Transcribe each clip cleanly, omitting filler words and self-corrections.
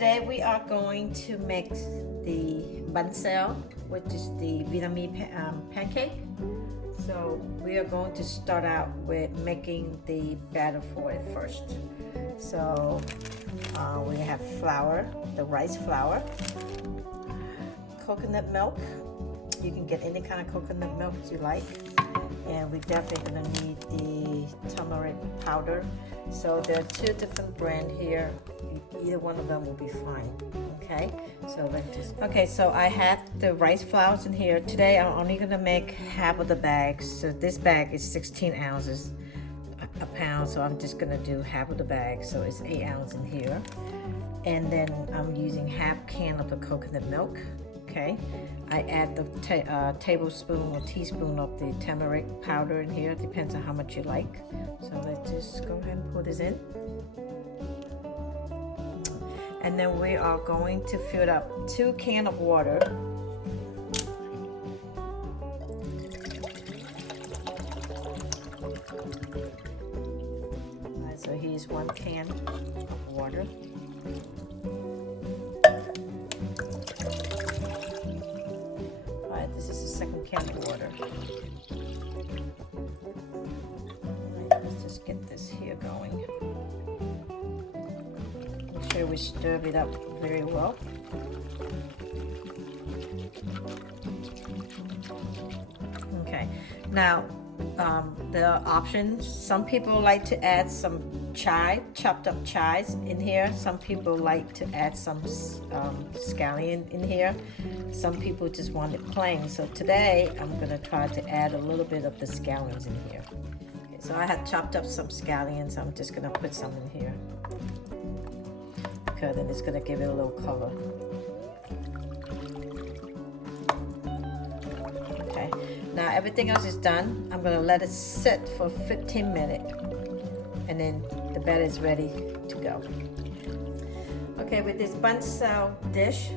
today we are going to make the Bánh Xèo, which is the Vietnamese pancake. So we are going to start out with making the batter for it first. So we have flour, the rice flour, coconut milk. You can get any kind of coconut milk you like. And we're definitely going to need the turmeric powder. So there are two different brands here. Either one of them will be fine. Okay, so let's just. Okay, so I had the rice flours in here. Today I'm only going to make half of the bag. So this bag is 16 ounces a pound. So I'm just going to do half of the bag. So it's 8 ounces in here. And then I'm using half can of the coconut milk. Okay, I add the tablespoon or teaspoon of the turmeric powder in here. Depends on how much you like. So let's just go ahead and pour this in. And then we are going to fill up 2 cans of water. All right, so here's 1 can of water. This is the second can of water. Right, let's just get this here going. Make sure we stir it up very well. Okay, now the options. Some people like to add some chopped up chives in here. Some people like to add some scallion in here. Some people just want it plain. So today I'm going to try to add a little bit of the scallions in here. Okay, so I had chopped up some scallions. I'm just going to put some in here. Okay, then it's going to give it a little color. Okay, now everything else is done. I'm going to let it sit for 15 minutes. And then the batter is ready to go. Okay, with this Bánh Xèo dish,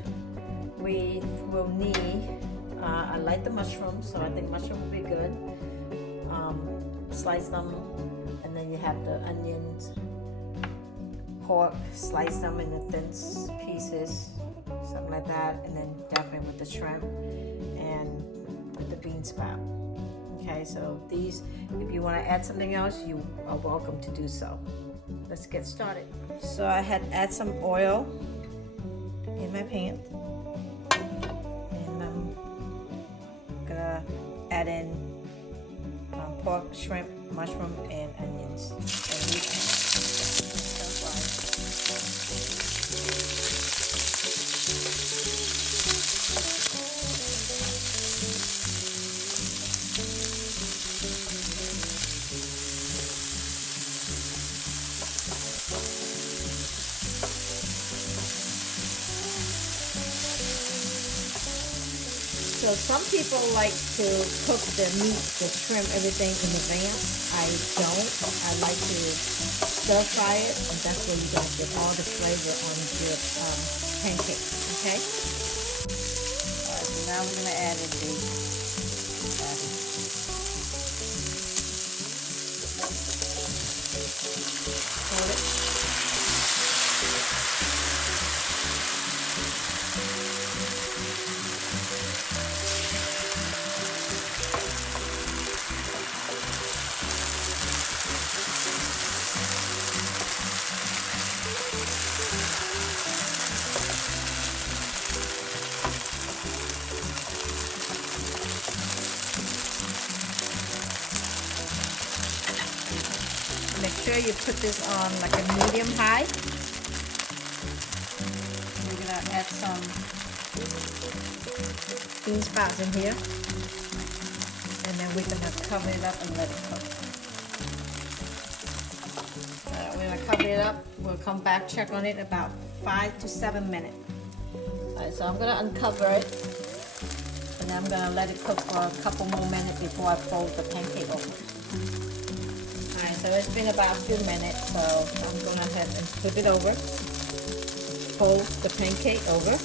we will need, I like the mushrooms, so I think mushroom will be good. Slice them, and then you have the onions, pork, slice them into thin pieces, something like that, and then definitely with the shrimp and with the bean sprout. Okay, so these, if you want to add something else, you are welcome to do so. Let's get started. So I had add some oil in my pan. And I'm gonna add in pork, shrimp, mushroom, and onions. So some people like to cook the meat, the shrimp, everything in advance. I don't. I like to stir fry it, and that's where you're going to get all the flavor on your pancake. Okay? All right, so now we're going to add in the batter. Hold it. Make sure you put this on like a medium high. We're gonna add some bean sprouts in here, and then we're gonna cover it up and let it cook. We're gonna cover it up. We'll come back, check on it about 5 to 7 minutes. Alright, so I'm gonna uncover it, and then I'm gonna let it cook for a couple more minutes before I fold the pancake over. So it's been about a few minutes, so I'm going to ahead and flip it over, fold the pancake over.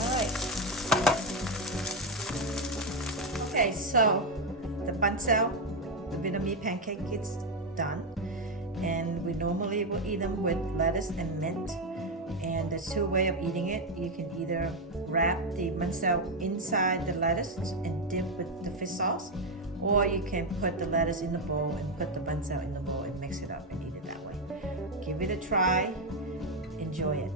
Alright. Okay, so the Bánh Xèo, the Vietnamese pancake is done. and we normally will eat them with lettuce and mint. And there's two ways of eating it. You can either wrap the bánh xèo inside the lettuce and dip with the fish sauce, or you can put the lettuce in the bowl and put the bánh xèo in the bowl and mix it up and eat it that way. Give it a try. Enjoy it.